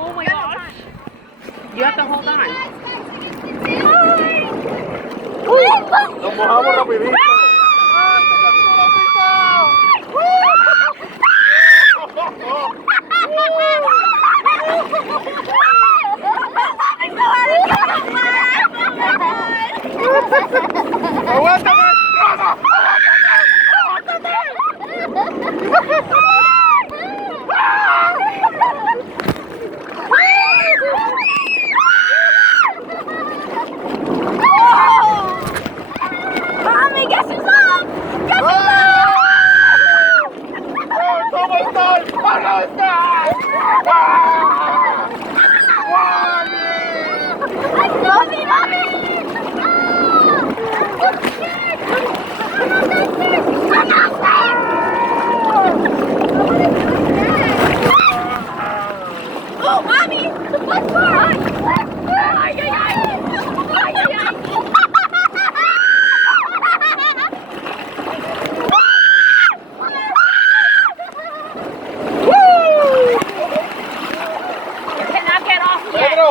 Oh my gosh. You have to hold on. Nos mojamos rapidito. ¡Aguántame! Mommy, guess who's up? Guess who's ¿Cómo estoy? ¿Cómo estoy? up? Mommy, mommy! I'm upstairs! Oh, mommy! Let's go! Ay, ay, ay! Ay, ay, ay! You cannot get off yet. Pedro,